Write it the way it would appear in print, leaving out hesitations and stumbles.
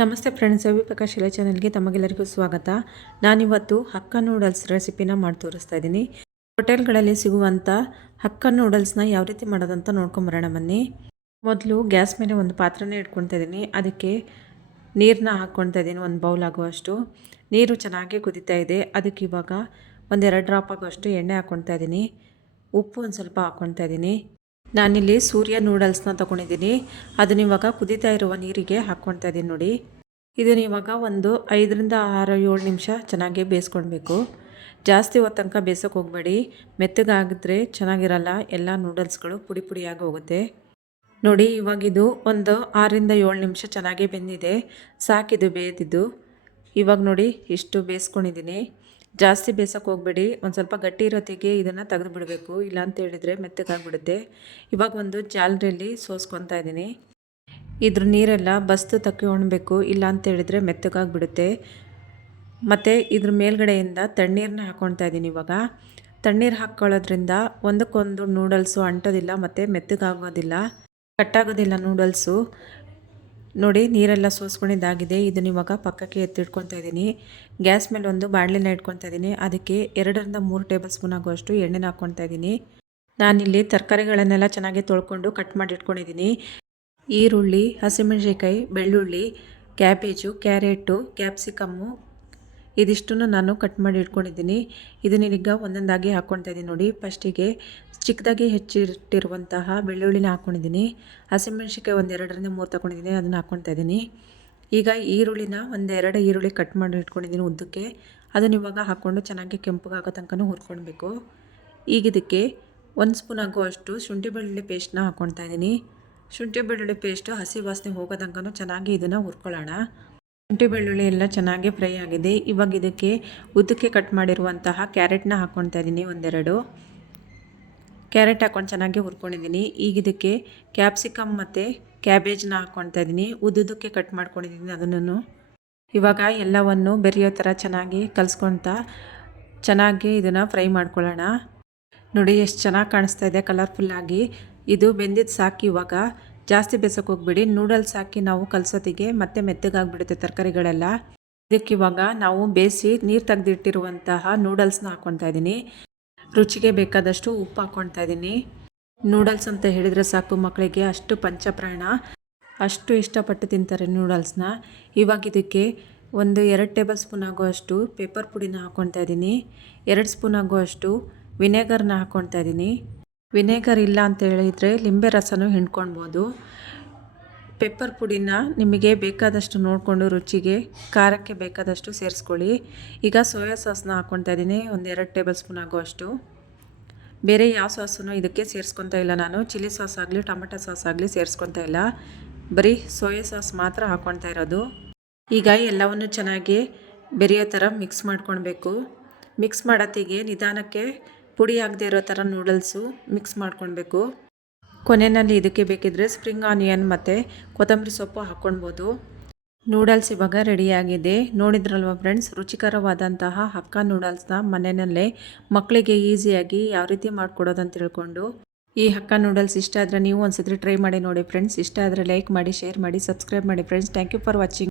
ನಮಸ್ತೆ ಫ್ರೆಂಡ್ಸ್, ರವಿ ಪ್ರಕಾಶ್ ಇಲೆ ಚಾನಲ್ಗೆ ತಮಗೆಲ್ಲರಿಗೂ ಸ್ವಾಗತ. ನಾನಿವತ್ತು ಹಕ್ಕ ನೂಡಲ್ಸ್ ರೆಸಿಪಿನ ಮಾಡಿ ತೋರಿಸ್ತಾ ಇದ್ದೀನಿ. ಹೋಟೆಲ್ಗಳಲ್ಲಿ ಸಿಗುವಂಥ ಹಕ್ಕ ನೂಡಲ್ಸ್ನ ಯಾವ ರೀತಿ ಮಾಡೋದಂತ ನೋಡ್ಕೊಂಬರೋಣ ಬನ್ನಿ. ಮೊದಲು ಗ್ಯಾಸ್ ಮೇಲೆ ಒಂದು ಪಾತ್ರೆನ ಇಟ್ಕೊಳ್ತಾ ಇದ್ದೀನಿ. ಅದಕ್ಕೆ ನೀರನ್ನ ಹಾಕ್ಕೊಳ್ತಾ ಇದ್ದೀನಿ, ಒಂದು ಬೌಲ್ ಆಗುವಷ್ಟು. ನೀರು ಚೆನ್ನಾಗಿ ಕುದೀತಾ ಇದೆ. ಅದಕ್ಕೆ ಇವಾಗ ಒಂದೆರಡು ಡ್ರಾಪ್ ಆಗುವಷ್ಟು ಎಣ್ಣೆ ಹಾಕ್ಕೊಳ್ತಾ ಇದ್ದೀನಿ. ಉಪ್ಪು ಒಂದು ಸ್ವಲ್ಪ ಹಾಕ್ಕೊಳ್ತಾ ಇದ್ದೀನಿ. ನಾನಿಲ್ಲಿ ಸೂರ್ಯ ನೂಡಲ್ಸ್ನ ತೊಗೊಂಡಿದ್ದೀನಿ. ಅದನ್ನ ಇವಾಗ ಕುದೀತಾ ಇರುವ ನೀರಿಗೆ ಹಾಕ್ಕೊಳ್ತಾ ಇದ್ದೀನಿ ನೋಡಿ. ಇದನ್ನ ಇವಾಗ ಒಂದು 5ರಿಂದ 6-7 ನಿಮಿಷ ಚೆನ್ನಾಗಿ ಬೇಯಿಸ್ಕೊಳ್ಬೇಕು. ಜಾಸ್ತಿ ಹೊತ್ತು ತನಕ ಬೇಯಿಸೋಕೆ ಹೋಗಬೇಡಿ. ಮೆತ್ತಗಾಗಿದ್ರೆ ಚೆನ್ನಾಗಿರಲ್ಲ, ಎಲ್ಲ ನೂಡಲ್ಸ್ಗಳು ಪುಡಿ ಪುಡಿಯಾಗಿ ಹೋಗುತ್ತೆ ನೋಡಿ. ಇವಾಗಿದು ಒಂದು 6ರಿಂದ 7 ನಿಮಿಷ ಚೆನ್ನಾಗಿ ಬೆಂದಿದೆ. ಸಾಕಿದು ಬೇಯ್ದಿದ್ದು. ಇವಾಗ ನೋಡಿ ಇಷ್ಟು ಬೇಯಿಸ್ಕೊಂಡಿದ್ದೀನಿ. ಜಾಸ್ತಿ ಬೇಯಿಸೋಕೆ ಹೋಗಬೇಡಿ. ಒಂದು ಸ್ವಲ್ಪ ಗಟ್ಟಿ ಇರೋತ್ತಿಗೆ ಇದನ್ನು ತೆಗೆದು ಬಿಡಬೇಕು, ಇಲ್ಲ ಅಂತ ಹೇಳಿದರೆ ಮೆತ್ತಗಾಗ್ಬಿಡುತ್ತೆ. ಇವಾಗ ಒಂದು ಜಾಲರಿಯಲ್ಲಿ ಸೋಸ್ಕೊತಾ ಇದ್ದೀನಿ. ಇದ್ರ ನೀರೆಲ್ಲ ಬಸ್ತು ತಕ್ಕೊಳ್ಬೇಕು, ಇಲ್ಲ ಅಂತ ಹೇಳಿದರೆ ಮೆತ್ತಗಾಗ್ಬಿಡುತ್ತೆ. ಮತ್ತು ಇದ್ರ ಮೇಲ್ಗಡೆಯಿಂದ ತಣ್ಣೀರನ್ನ ಹಾಕ್ಕೊಳ್ತಾ ಇದ್ದೀನಿ. ಇವಾಗ ತಣ್ಣೀರು ಹಾಕ್ಕೊಳ್ಳೋದ್ರಿಂದ ಒಂದಕ್ಕೊಂದು ನೂಡಲ್ಸು ಅಂಟೋದಿಲ್ಲ ಮತ್ತು ಮೆತ್ತಗಾಗೋದಿಲ್ಲ, ಕಟ್ಟಾಗೋದಿಲ್ಲ ನೂಡಲ್ಸು ನೋಡಿ. ನೀರೆಲ್ಲ ಸೋಸ್ಕೊಂಡಿದ್ದಾಗಿದೆ. ಇದನ್ನ ಇವಾಗ ಪಕ್ಕಕ್ಕೆ ಎತ್ತಿಟ್ಕೊತಾ ಇದ್ದೀನಿ. ಗ್ಯಾಸ್ ಮೇಲೆ ಒಂದು ಬಾಣಲೆನ ಇಟ್ಕೊತಾ ಇದ್ದೀನಿ. ಅದಕ್ಕೆ 2ರಿಂದ 3 ಟೇಬಲ್ ಸ್ಪೂನ್ ಆಗುವಷ್ಟು ಎಣ್ಣೆನ ಹಾಕ್ಕೊತಾ ಇದ್ದೀನಿ. ನಾನಿಲ್ಲಿ ತರಕಾರಿಗಳನ್ನೆಲ್ಲ ಚೆನ್ನಾಗಿ ತೊಳ್ಕೊಂಡು ಕಟ್ ಮಾಡಿ ಇಟ್ಕೊಂಡಿದ್ದೀನಿ. ಈರುಳ್ಳಿ, ಹಸಿಮೆಣಸಿನ್ಕಾಯಿ, ಬೆಳ್ಳುಳ್ಳಿ, ಕ್ಯಾಬೇಜು, ಕ್ಯಾರೆಟು, ಕ್ಯಾಪ್ಸಿಕಮ್ಮು ಇದಿಷ್ಟನ್ನು ನಾನು ಕಟ್ ಮಾಡಿ ಇಟ್ಕೊಂಡಿದ್ದೀನಿ. ಇದನ್ನೀಗ ಒಂದೊಂದಾಗಿ ಹಾಕ್ಕೊತಾ ಇದ್ದೀನಿ ನೋಡಿ. ಫಸ್ಟಿಗೆ ಚಿಕ್ಕದಾಗಿ ಹೆಚ್ಚಿಟ್ಟಿರುವಂತಹ ಬೆಳ್ಳುಳ್ಳಿನ ಹಾಕ್ಕೊಂಡಿದ್ದೀನಿ. ಹಸಿಮೆಣಸಿನ್ಕಾಯಿ ಒಂದು 2ರಿಂದ 3 ತೊಗೊಂಡಿದ್ದೀನಿ, ಅದನ್ನು ಹಾಕ್ಕೊತಾ ಇದ್ದೀನಿ. ಈಗ ಈರುಳ್ಳಿನ ಒಂದೆರಡು ಈರುಳ್ಳಿ ಕಟ್ ಮಾಡಿ ಇಟ್ಕೊಂಡಿದ್ದೀನಿ ಉದ್ದಕ್ಕೆ. ಅದನ್ನು ಇವಾಗ ಹಾಕ್ಕೊಂಡು ಚೆನ್ನಾಗಿ ಕೆಂಪಗಾಗೋ ತನಕ ಹುರ್ಕೊಳ್ಬೇಕು. ಈಗ ಇದಕ್ಕೆ 1 ಸ್ಪೂನ್ ಆಗುವಷ್ಟು ಶುಂಠಿ ಬೆಳ್ಳುಳ್ಳಿ ಪೇಸ್ಟ್ನ ಹಾಕ್ಕೊತಾ ಇದ್ದೀನಿ. ಶುಂಠಿ ಬೆಳ್ಳುಳ್ಳಿ ಪೇಸ್ಟು ಹಸಿ ವಾಸನೆ ಹೋಗೋ ತನಕ ಚೆನ್ನಾಗಿ ಇದನ್ನು ಹುರ್ಕೊಳ್ಳೋಣ. ಶುಂಠಿ ಬೆಳ್ಳುಳ್ಳಿ ಎಲ್ಲ ಚೆನ್ನಾಗಿ ಫ್ರೈ ಆಗಿದೆ. ಇವಾಗ ಇದಕ್ಕೆ ಉದ್ದಕ್ಕೆ ಕಟ್ ಮಾಡಿರುವಂತಹ ಕ್ಯಾರೆಟ್ನ ಹಾಕ್ಕೊತಾ ಇದ್ದೀನಿ. ಒಂದೆರಡು ಕ್ಯಾರೆಟ್ ಹಾಕ್ಕೊಂಡು ಚೆನ್ನಾಗಿ ಹುರ್ಕೊಂಡಿದ್ದೀನಿ. ಈಗ ಇದಕ್ಕೆ ಕ್ಯಾಪ್ಸಿಕಮ್ ಮತ್ತು ಕ್ಯಾಬೇಜ್ನ ಹಾಕ್ಕೊತಾ ಇದ್ದೀನಿ. ಉದ್ದುದಕ್ಕೆ ಕಟ್ ಮಾಡ್ಕೊಂಡಿದ್ದೀನಿ. ಅದನ್ನು ಇವಾಗ ಎಲ್ಲವನ್ನು ಬೆರೆಯೋ ಥರ ಚೆನ್ನಾಗಿ ಕಲಿಸ್ಕೊಳ್ತಾ ಚೆನ್ನಾಗಿ ಇದನ್ನು ಫ್ರೈ ಮಾಡ್ಕೊಳ್ಳೋಣ. ನೋಡಿ ಎಷ್ಟು ಚೆನ್ನಾಗಿ ಕಾಣಿಸ್ತಾ ಇದೆ ಕಲರ್ಫುಲ್ಲಾಗಿ. ಇದು ಬೆಂದಿದ್ದು ಸಾಕು. ಇವಾಗ ಜಾಸ್ತಿ ಬೇಯಿಸೋಕೆ ಹೋಗ್ಬೇಡಿ. ನೂಡಲ್ಸ್ ಹಾಕಿ ನಾವು ಕಲಸೋತ್ತಿಗೆ ಮತ್ತೆ ಮೆತ್ತಗಾಗ್ಬಿಡುತ್ತೆ ತರಕಾರಿಗಳೆಲ್ಲ. ಇದಕ್ಕಿವಾಗ ನಾವು ಬೇಯಿಸಿ ನೀರು ತೆಗೆದಿಟ್ಟಿರುವಂತಹ ನೂಡಲ್ಸ್ನ ಹಾಕ್ಕೊತಾ ಇದ್ದೀನಿ. ರುಚಿಗೆ ಬೇಕಾದಷ್ಟು ಉಪ್ಪು ಹಾಕ್ಕೊತಾ ಇದ್ದೀನಿ. ನೂಡಲ್ಸ್ ಅಂತ ಹೇಳಿದರೆ ಸಾಕು, ಮಕ್ಕಳಿಗೆ ಅಷ್ಟು ಪಂಚಪ್ರಾಣ, ಅಷ್ಟು ಇಷ್ಟಪಟ್ಟು ತಿಂತಾರೆ ನೂಡಲ್ಸ್ನ. ಇವಾಗ ಇದಕ್ಕೆ ಒಂದು 2 ಟೇಬಲ್ ಸ್ಪೂನ್ ಆಗುವಷ್ಟು ಪೆಪ್ಪರ್ ಪುಡಿನ ಹಾಕ್ಕೊತಾ ಇದ್ದೀನಿ. 2 ಸ್ಪೂನ್ ಆಗುವಷ್ಟು ವಿನೆಗರ್ನ ಹಾಕ್ಕೊತಾ ಇದ್ದೀನಿ. ವಿನೆಗರ್ ಇಲ್ಲ ಅಂತ ಹೇಳಿದರೆ ಲಿಂಬೆ ರಸನೂ ಹಿಂಡ್ಕೊಳ್ಬೋದು. ಪೆಪ್ಪರ್ ಪುಡಿನ ನಿಮಗೆ ಬೇಕಾದಷ್ಟು ನೋಡಿಕೊಂಡು ರುಚಿಗೆ ಖಾರಕ್ಕೆ ಬೇಕಾದಷ್ಟು ಸೇರಿಸ್ಕೊಳ್ಳಿ. ಈಗ ಸೋಯಾ ಸಾಸ್ನ ಹಾಕ್ಕೊತಾ ಇದ್ದೀನಿ, ಒಂದು 2 ಟೇಬಲ್ ಸ್ಪೂನ್ ಆಗುವಷ್ಟು. ಬೇರೆ ಯಾವ ಸಾಸನ್ನು ಇದಕ್ಕೆ ಸೇರಿಸ್ಕೊತಾ ಇಲ್ಲ ನಾನು. ಚಿಲ್ಲಿ ಸಾಸ್ ಆಗಲಿ ಟೊಮೆಟೊ ಸಾಸ್ ಆಗಲಿ ಸೇರಿಸ್ಕೊತಾ ಇಲ್ಲ, ಬರೀ ಸೋಯಾ ಸಾಸ್ ಮಾತ್ರ ಹಾಕ್ಕೊತಾ ಇರೋದು. ಈಗ ಎಲ್ಲವನ್ನು ಚೆನ್ನಾಗಿ ಬೆರೆಯೋ ಥರ ಮಿಕ್ಸ್ ಮಾಡ್ಕೊಳ್ಬೇಕು. ಮಿಕ್ಸ್ ಮಾಡೋತ್ತಿಗೆ ನಿಧಾನಕ್ಕೆ ಪುಡಿ ಆಗದೆ ಇರೋ ಥರ ನೂಡಲ್ಸು ಮಿಕ್ಸ್ ಮಾಡ್ಕೊಳ್ಬೇಕು. ಕೊನೆಯಲ್ಲಿ ಇದಕ್ಕೆ ಬೇಕಿದ್ದರೆ ಸ್ಪ್ರಿಂಗ್ ಆನಿಯನ್ ಮತ್ತು ಕೊತ್ತಂಬರಿ ಸೊಪ್ಪು ಹಾಕ್ಕೊಳ್ಬೋದು. ನೂಡಲ್ಸ್ ಇವಾಗ ರೆಡಿಯಾಗಿದೆ. ನೋಡಿದ್ರಲ್ವ ಫ್ರೆಂಡ್ಸ್, ರುಚಿಕರವಾದಂತಹ ಹಕ್ಕ ನೂಡಲ್ಸ್ನ ಮನೆಯಲ್ಲೇ ಮಕ್ಕಳಿಗೆ ಈಸಿಯಾಗಿ ಯಾವ ರೀತಿ ಮಾಡಿಕೊಡೋದಂತ ತಿಳ್ಕೊಂಡು, ಈ ಹಕ್ಕ ನೂಡಲ್ಸ್ ಇಷ್ಟ ಆದರೆ ನೀವು ಒಂದ್ಸತಿ ಟ್ರೈ ಮಾಡಿ ನೋಡಿ ಫ್ರೆಂಡ್ಸ್. ಇಷ್ಟ ಆದರೆ ಲೈಕ್ ಮಾಡಿ, ಶೇರ್ ಮಾಡಿ, ಸಬ್ಸ್ಕ್ರೈಬ್ ಮಾಡಿ friends. Thank you for watching.